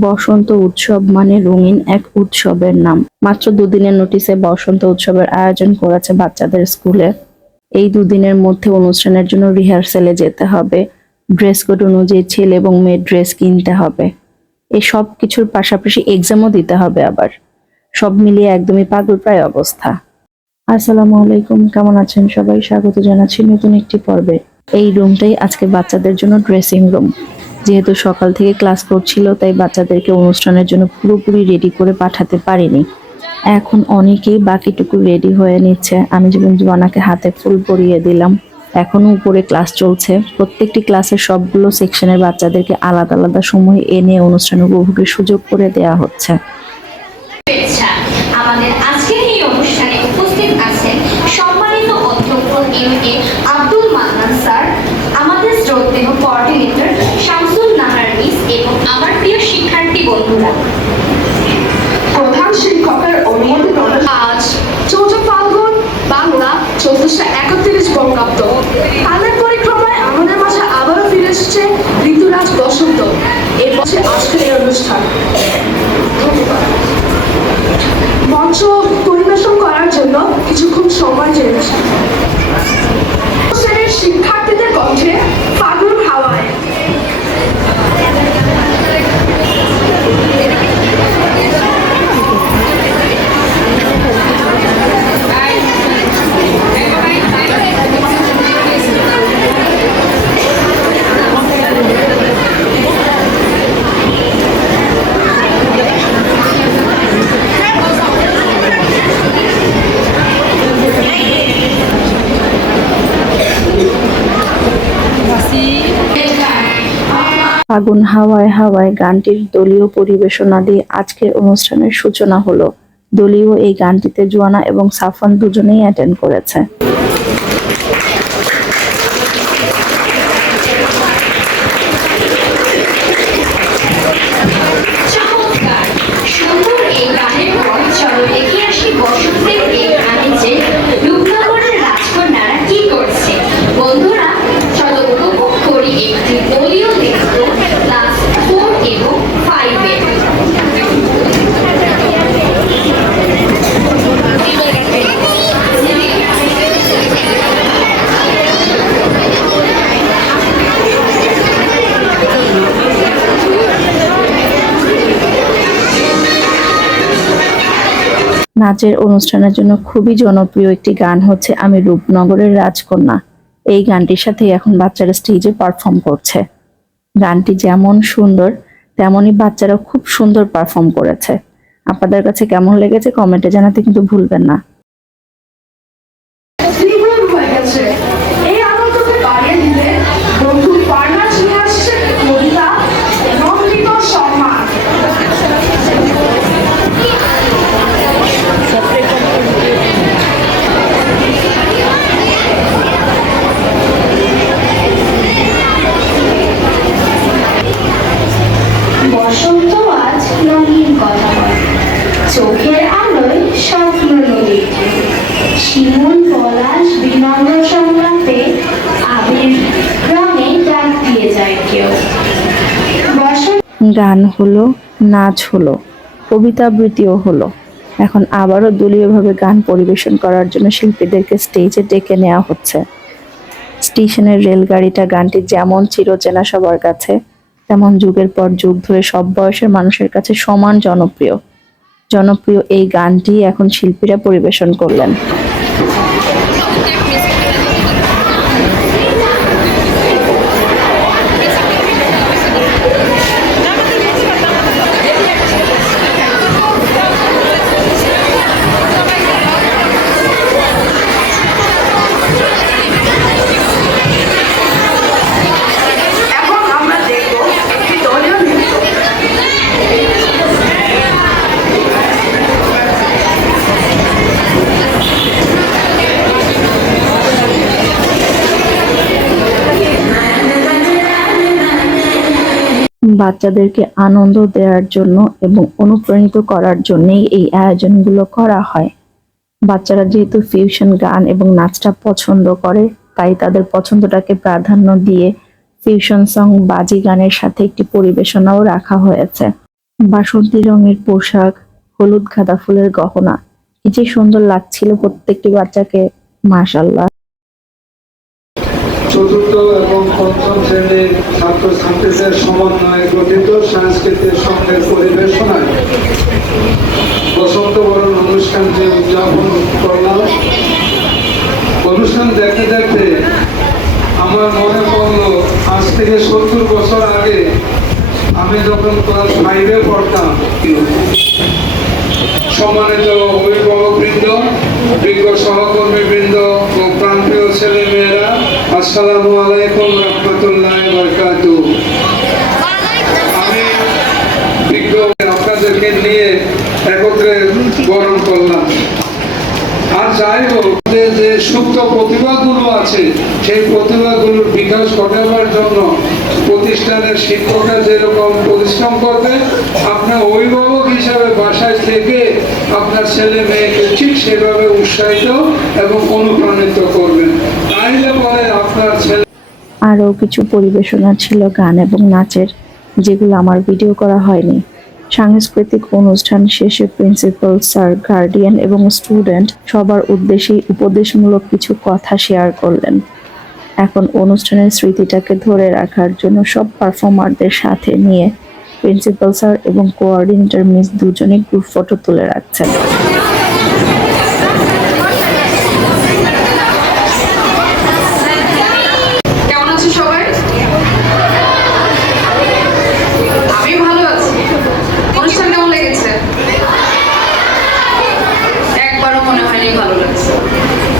বসন্ত উৎসব মানে রঙিন এক উৎসবের নাম। মাত্র দুদিনের নোটিশে বসন্ত উৎসবের আয়োজন করেছে বাচ্চাদের স্কুলে। এই দুদিনের মধ্যে অনুষ্ঠানের জন্য রিহার্সেলে যেতে হবে, ড্রেস কোড অনুযায়ী ছেলে এবং মেয়ের ড্রেস কিনতে হবে। এই সব কিছুর পাশাপাশি এক্সামও দিতে হবে আবার। সব মিলিয়ে একদমই পাগলপ্রায় অবস্থা। আসসালামু আলাইকুম, কেমন আছেন সবাই? স্বাগত জানাচ্ছি নতুন একটি পর্বে। এই রুমটাই আজকে বাচ্চাদের জন্য ড্রেসিং রুম। যেহেতু সকাল থেকে ক্লাস করছিল, তাই বাচ্চাদেরকে অনুষ্ঠানের জন্য পুরোপুরি রেডি করে পাঠাতে পারিনি। এখন অনেকেই বাকিটুকু রেডি হয়ে নিচ্ছে। আমি যেমন জোয়ানাকে হাতে ফুল পরিয়ে দিলাম। এখনো উপরে ক্লাস চলছে। প্রত্যেকটি ক্লাসের সবগুলো সেকশনের বাচ্চাদেরকে আলাদা আলাদা সময় এনে অনুষ্ঠান উপভোগের সুযোগ করে দেওয়া হচ্ছে। আমাদের আজকের এই অনুষ্ঠানে উপস্থিত আছেন সম্মানিত অধ্যক্ষ এম.এ. আব্দুল মান্নান স্যার, আমাদের শ্রদ্ধেয় কোঅর্ডিনেটর শামসুন নাহার মিস এবং আমার প্রিয় শিক্ষার্থী বন্ধুরা। প্রধান শিক্ষকের অনুমোদন আজ 4 ফাল্গুন বাংলা 1431 বঙ্গাব্দ। কালের পরিক্রমায় আমাদের মাঝে আবারও ফিরে এসেছে ঋতুরাজ বসন্ত। এবছর আজকের এই অনুষ্ঠান মঞ্চ পরিবেশন করার জন্য কিছুক্ষণ সময় চেয়েছে শিক্ষার্থীদের কণ্ঠে ফাগুন হাওয়ায়। ফাগুন হাওয়ায় হাওয়ায় গানটির দলীয় পরিবেশনা দিয়ে আজকের অনুষ্ঠানের সূচনা হলো। দলীয় এই গানটিতে জোয়ানা এবং সাফওয়ান দুজনেই অ্যাটেন্ড করেছে। নাচের অনুষ্ঠানের জন্য খুবই জনপ্রিয় একটি গান হচ্ছে আমি রূপনগরের রাজকন্যা। এই গানটির সাথে এখন বাচ্চারা স্টেজে পারফর্ম করছে। গানটি যেমন সুন্দর তেমনই বাচ্চারাও খুব সুন্দর পারফর্ম করেছে। আপনাদের কাছে কেমন লেগেছে কমেন্টে জানাতে কিন্তু ভুলবেন না। বসন্ত আজ রঙিন কথা বলে, চোখের আলোয় স্বপ্ন নদী, শিমুল পলাশ বিনম্র সংলাপে আবির রঙে ডাক দিয়ে যায় কেউ। গান হলো, নাচ হলো, কবিতা আবৃত্তিও হলো। এখন আবারও দলীয়ভাবে গান পরিবেশন করার জন্য শিল্পীদেরকে স্টেজে ডেকে নেওয়া হচ্ছে। স্টেশনের রেলগাড়িটা গানটি যেমন চিরচেনা সবার কাছে, তেমন যুগের পর যুগ ধরে সব বয়সের মানুষের কাছে সমান জনপ্রিয় এই গানটি এখন শিল্পীরা পরিবেশন করলেন। বাচ্চাদেরকে আনন্দ দেওয়ার জন্য এবং অনুপ্রাণিত করার জন্যই এই আয়োজনগুলো করা হয়। বাচ্চারা যেহেতু ফিউশন গান এবং নাচটা পছন্দ করে, তাই তাদের পছন্দটাকে প্রাধান্য দিয়ে ফিউশন সং বাজি গানের সাথে একটি পরিবেশনাও রাখা হয়েছে। বাসন্তী রঙের পোশাক, হলুদ গাঁদা ফুলের গহনা, কি যে সুন্দর লাগছিল প্রত্যেকটি বাচ্চাকে, মাশাআল্লাহ। চতুর্থ এবং পঞ্চম শ্রেণীর ছাত্রছাত্রীদের সমন্বয়ে গঠিত সাংস্কৃতিক সঙ্গের পরিবেশনায় বসন্ত বরণ অনুষ্ঠানটি উদযাপন করলাম। অনুষ্ঠান দেখতে দেখতে আমার মনে পড়লো আজ থেকে 70 বছর আগে আমি যখন ক্লাস 5-এ পড়তাম। সম্মানিত অভিভাবকবৃন্দ, বিজ্ঞ সহকর্মীবৃন্দ ও প্রান্তীয় ছেলে মেয়েরা, আসসালামু আলাইকুম রহমতুল্লাহি ওয়া বারাকাতুহু। আমি বিজ্ঞ আপনাদেরকে নিয়ে একত্রে বরণ করলাম। আর যাই হোক, যে সুপ্ত প্রতিভাগুলো আছে সেই প্রতিভাগুলোর বিকাশ ঘটাবার জন্য প্রতিষ্ঠানের শিক্ষকরা যেরকম পরিশ্রম করবে, আপনার অভিভাবক হিসাবে বাসায় থেকে আপনার ছেলে মেয়েকে ঠিক সেভাবে উৎসাহিত এবং অনুপ্রাণিত করবেন। তাইলে পরে আপনার ছেলে। আরও কিছু পরিবেশনা ছিল গান এবং নাচের, যেগুলো আমার ভিডিও করা হয়নি। সাংস্কৃতিক অনুষ্ঠান শেষে প্রিন্সিপাল স্যার, গার্ডিয়ান এবং স্টুডেন্ট সবার উদ্দেশ্যেই উপদেশমূলক কিছু কথা শেয়ার করলেন। এখন অনুষ্ঠানের স্মৃতিটাকে ধরে রাখার জন্য সব পারফর্মারদের সাথে নিয়ে প্রিন্সিপাল স্যার এবং কোঅর্ডিনেটর মিস দুজনেই গ্রুপ ফটো তুলে রাখছেন। কেমন আছো সবাই? আমি ভালো আছি। অনুষ্ঠান কেমন লেগেছে? একবারও মনে হয়নি ভালো লাগছে।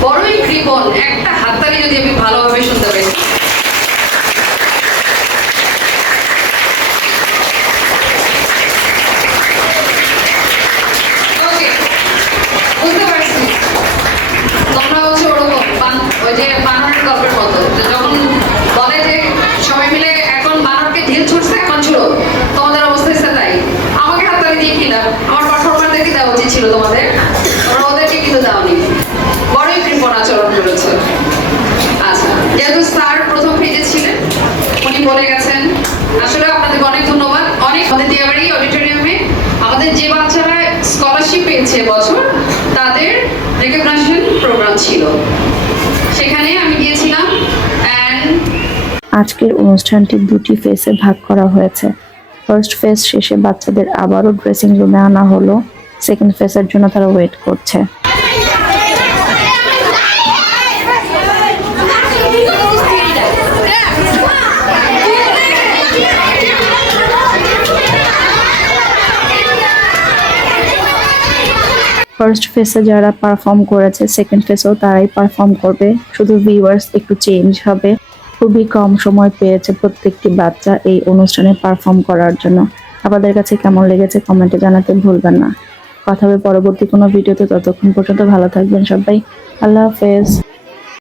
বড়ই কৃপণ, একটা হাততালি যদি আমি ভালোভাবে শুনতে পাই। ওকে, বুঝতে পারছি তোমরা হচ্ছে ওরকম ওই যে বানরের গল্পের মতো, যে যখন বলে যে সবাই মিলে এখন বানরকে ঢিল ছুটছে, এখন ছুড়ো, তোমাদের অবস্থা হচ্ছে তাই। আমাকে হাততালি দিয়ে কি লাভ? আমার পারফরমারদেরকে দেওয়া উচিত ছিল তোমাদের, তোমরা ওদেরকে কিন্তু দাওনি। বড়ই কৃপণ আচরণ করেছে। আচ্ছা, যেহেতু স্যার প্রথম পেজে ছিলেন, উনি বলে গেছেন, আসলে আপনাদেরকে অনেক ধন্যবাদ। অনেক আমাদের দিয়াবাড়ি অডিটোরিয়ামে আমাদের যে বাচ্চারা স্কলারশিপ পেয়েছে বছর, তাদের রেকগনিশন প্রোগ্রাম ছিল, সেখানে আমি গিয়েছিলাম। আজকের অনুষ্ঠানটি দুটি ফেসে ভাগ করা হয়েছে। ফার্স্ট ফেজ শেষে বাচ্চাদের আবারও ড্রেসিং রুমে আনা হলো। সেকেন্ড ফেজের জন্য তারা ওয়েট করছে। ফার্স্ট ফেসে যারা পারফর্ম করেছে, সেকেন্ড ফেসেও তারাই পারফর্ম করবে, শুধু ভিউয়ার্স একটু চেঞ্জ হবে। খুবই কম সময় পেয়েছে প্রত্যেকটি বাচ্চা এই অনুষ্ঠানে পারফর্ম করার জন্য। আপনাদের কাছে কেমন লেগেছে কমেন্টে জানাতে ভুলবেন না। কথা হবে পরবর্তী কোনো ভিডিওতে, ততক্ষণ পর্যন্ত ভালো থাকবেন সবাই। আল্লাহ হাফেজ।